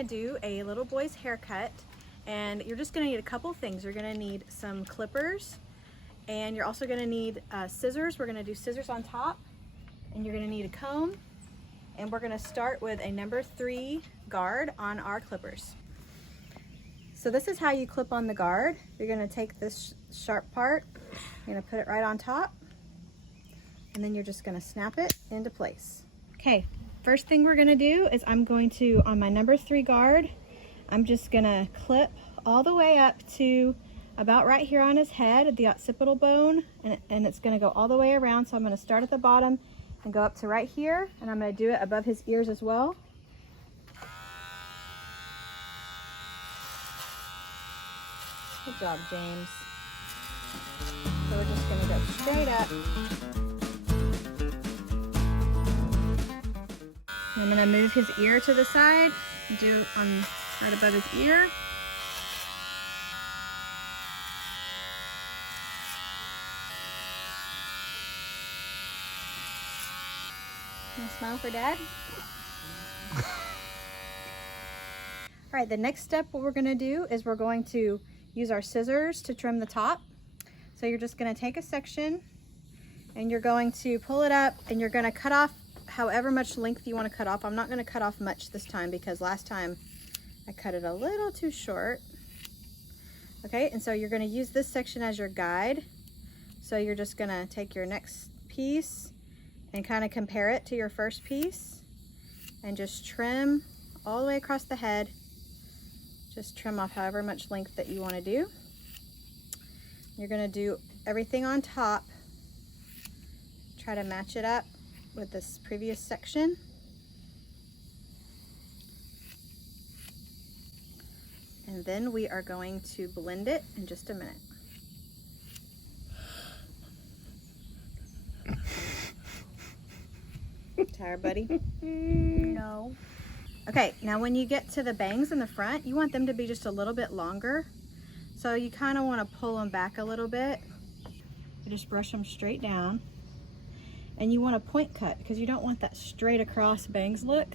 gonna do a little boy's haircut, and you're just gonna need a couple things. You're gonna need some clippers, and you're also gonna need scissors. We're gonna do scissors on top, and you're gonna need a comb, and we're gonna start with a number 3 guard on our clippers. So this is how you clip on the guard. You're gonna take this sharp part, you're gonna put it right on top, and then you're just gonna snap it into place. Okay, first thing we're gonna do is I'm going to, on my number 3 guard, I'm just gonna clip all the way up to about right here on his head, the occipital bone, and it's gonna go all the way around. So I'm gonna start at the bottom and go up to right here, and I'm gonna do it above his ears as well. Good job, James. So we're just gonna go straight up. I'm gonna move his ear to the side, do it on right above his ear. Can you smile for Dad? All right, the next step, what we're gonna do is we're going to use our scissors to trim the top. So you're just gonna take a section and you're going to pull it up and you're gonna cut off however much length you wanna cut off. I'm not gonna cut off much this time because last time I cut it a little too short. Okay, and so you're gonna use this section as your guide. So you're just gonna take your next piece and kind of compare it to your first piece and just trim all the way across the head. Just trim off however much length that you want to do. You're going to do everything on top. Try to match it up with this previous section. And then we are going to blend it in just a minute. Tired, buddy? No. Okay, now when you get to the bangs in the front, you want them to be just a little bit longer. So you kind of want to pull them back a little bit. You just brush them straight down. And you want a point cut because you don't want that straight across bangs look.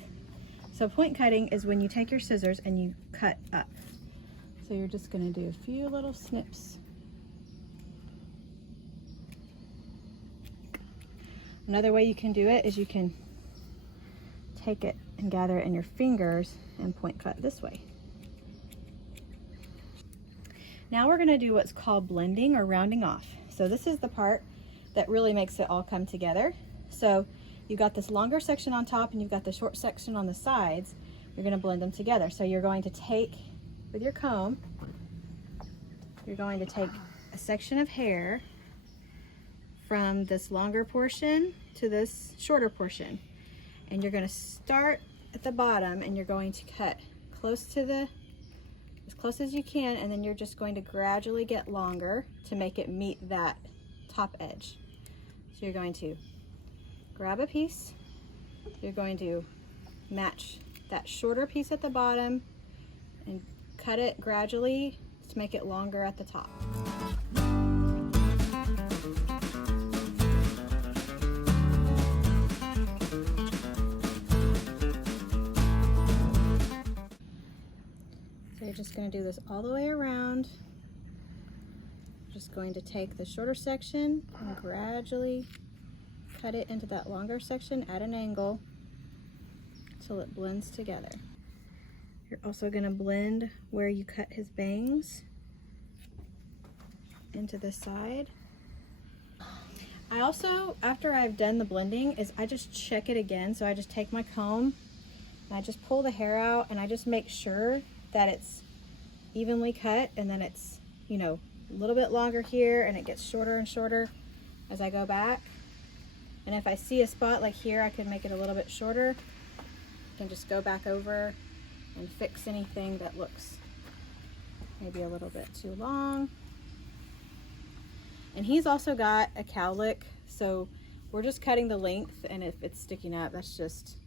So point cutting is when you take your scissors and you cut up. So you're just going to do a few little snips. Another way you can do it is you can take it and gather it in your fingers and point cut this way. Now we're going to do what's called blending or rounding off. So this is the part that really makes it all come together. So you've got this longer section on top and you've got the short section on the sides. You're going to blend them together. So you're going to take, with your comb, you're going to take a section of hair from this longer portion to this shorter portion. And you're going to start at the bottom and you're going to cut close to the, as close as you can, and then you're just going to gradually get longer to make it meet that top edge. So you're going to grab a piece, you're going to match that shorter piece at the bottom and cut it gradually to make it longer at the top. So you're just going to do this all the way around. Just going to take the shorter section and gradually cut it into that longer section at an angle till it blends together. You're also going to blend where you cut his bangs into the side. I also, after I've done the blending, is I just check it again. So I just take my comb and I just pull the hair out and I just make sure that it's evenly cut, and then it's, you know, a little bit longer here and it gets shorter and shorter as I go back. And if I see a spot like here, I can make it a little bit shorter. I can just go back over and fix anything that looks maybe a little bit too long. And he's also got a cowlick, so we're just cutting the length, and if it's sticking up, that's just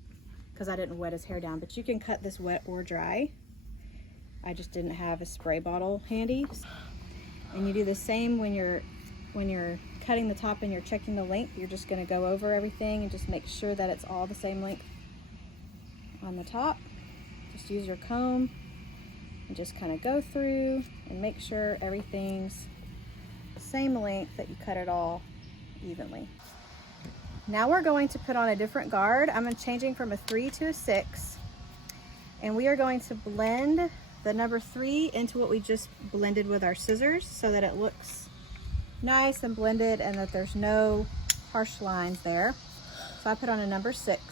because I didn't wet his hair down. But you can cut this wet or dry. I just didn't have a spray bottle handy. And you do the same when you're cutting the top and you're checking the length. You're just going to go over everything and just make sure that it's all the same length on the top. Just use your comb and just kind of go through and make sure everything's the same length, that you cut it all evenly. Now we're going to put on a different guard. I'm changing from a 3 to a 6, and we are going to blend the number 3 into what we just blended with our scissors so that it looks nice and blended and that there's no harsh lines there. So I put on a number 6,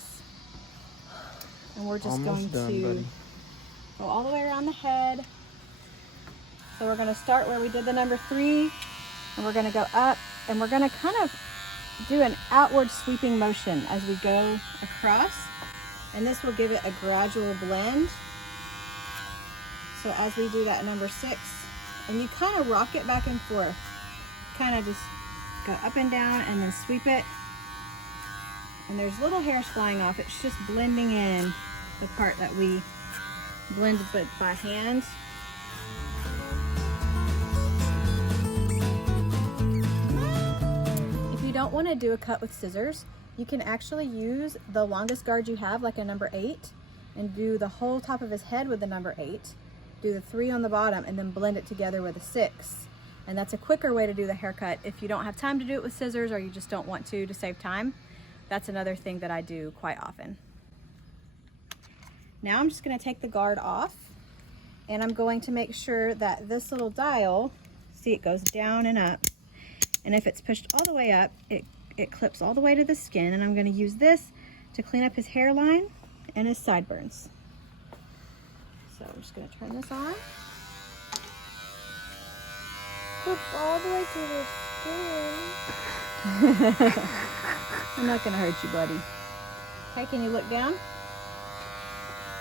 and we're just going to go all the way around the head. So we're going to start where we did the number 3, and we're going to go up, and we're going to kind of do an outward sweeping motion as we go across, and this will give it a gradual blend. So as we do that number 6, and you kind of rock it back and forth, kind of just go up and down and then sweep it, and there's little hairs flying off. It's just blending in the part that we blended by hand. If you don't want to do a cut with scissors, you can actually use the longest guard you have, like a number 8, and do the whole top of his head with the number 8, do the 3 on the bottom, and then blend it together with a 6. And that's a quicker way to do the haircut if you don't have time to do it with scissors, or you just don't want to save time. That's another thing that I do quite often. Now I'm just going to take the guard off, and I'm going to make sure that this little dial, see, it goes down and up, and if it's pushed all the way up, it clips all the way to the skin, and I'm going to use this to clean up his hairline and his sideburns. So I'm just going to turn this on. Clip all the way to the skin. I'm not going to hurt you, buddy. Okay, can you look down?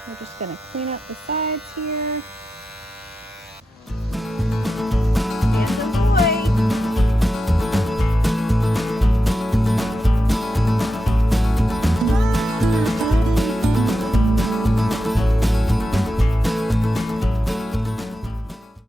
We're just going to clean up the sides here.